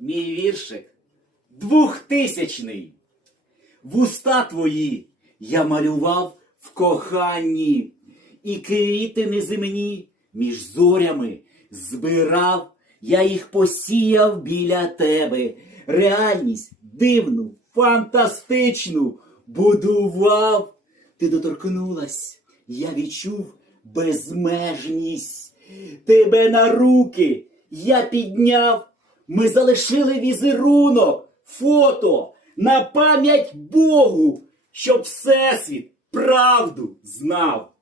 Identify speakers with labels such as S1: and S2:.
S1: мій віршик двохтисячний. Вуста твої я малював в коханні, і квіти неземні між зорями збирав, я їх посіяв біля тебе. Реальність дивну, фантастичну будував. Ти доторкнулась, я відчув безмежність. Тебе на руки я підняв. Ми залишили візерунок, фото на пам'ять Богу, щоб Всесвіт правду знав.